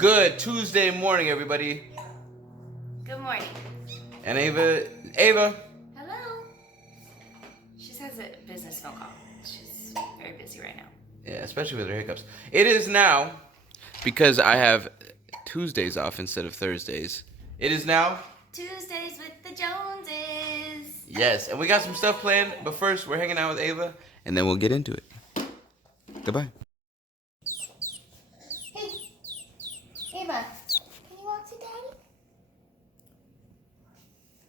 Good Tuesday morning, everybody. Good morning. And Ava. Hello. She has a business phone call. She's very busy right now. Yeah, especially with her hiccups. It is now, because I have Tuesdays off instead of Thursdays. It is now Tuesdays with the Joneses. Yes, and we got some stuff planned, but first we're hanging out with Ava, and then we'll get into it. Goodbye. Hey, Ava, can you walk to Daddy?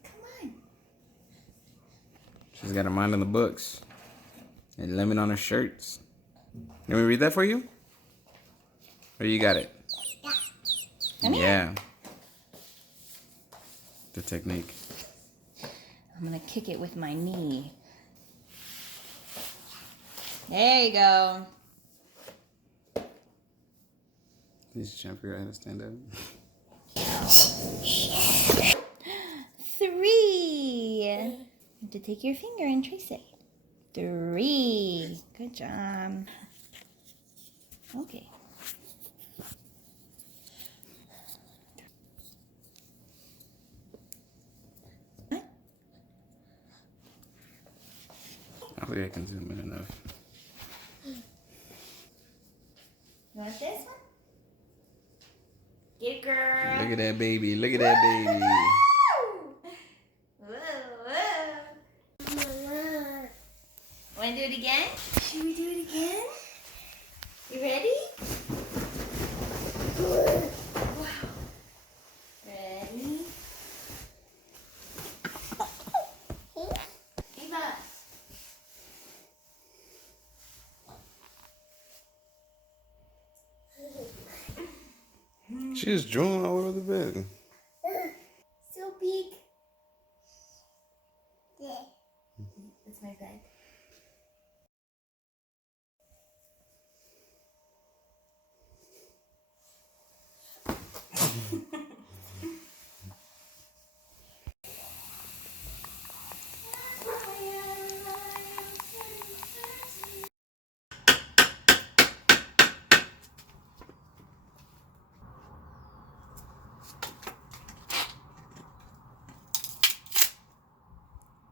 Come on. She's got her mind on the books and lemon on her shirts. Let me read that for you? Or you got it? Yeah. The technique. I'm going to kick it with my knee. There you go. Please try to figure out how to stand up. 3. You have to take your finger and trace it. 3. Good job. Okay. I think I can zoom in enough. You want this one? Get it, girl. Look at that baby. Look at that baby. Whoa, whoa. Want to do it again? Should we do it again? You ready? Wow. Ready? Eva. She's drooling all over the bed. So big. Yeah. That's my bed.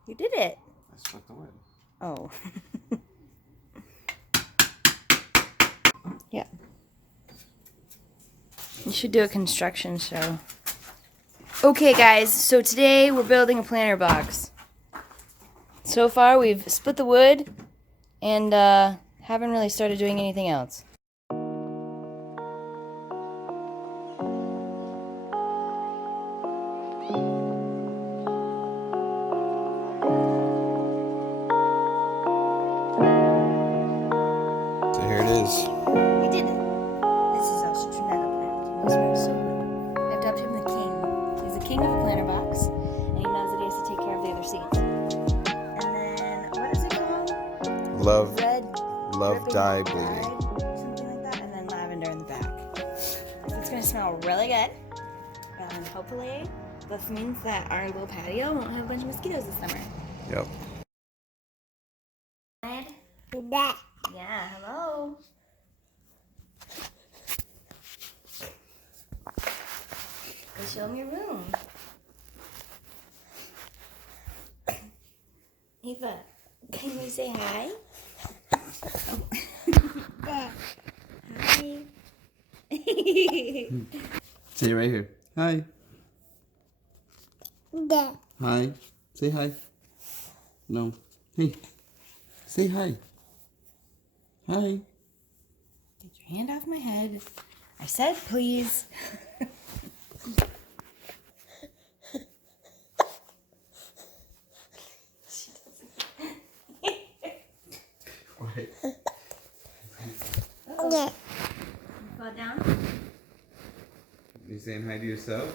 You did it. I split the wood. Oh. Yeah. You should do a construction show. Okay, guys, so today we're building a planter box. So far, we've split the wood and haven't really started doing anything else. So here it is. We did it. This is our Stronetta plant. He smells so good. I've dubbed him the king. He's the king of the planter box, and he knows that he has to take care of the other seeds. And then, what is it called? Love Dripping dye Dye, bleeding. something like that, and then lavender in the back. So it's gonna smell really good, and hopefully this means that our little patio won't have a bunch of mosquitoes this summer. Yep. Yeah, hello. Go show them your room. Eva, can you say hi? Hi. Say it right here. Hi. Hi. Say hi. No. Hey. Say hi. Hi. Get your hand off my head. I said please. Wait. Fall down. You saying hi to yourself?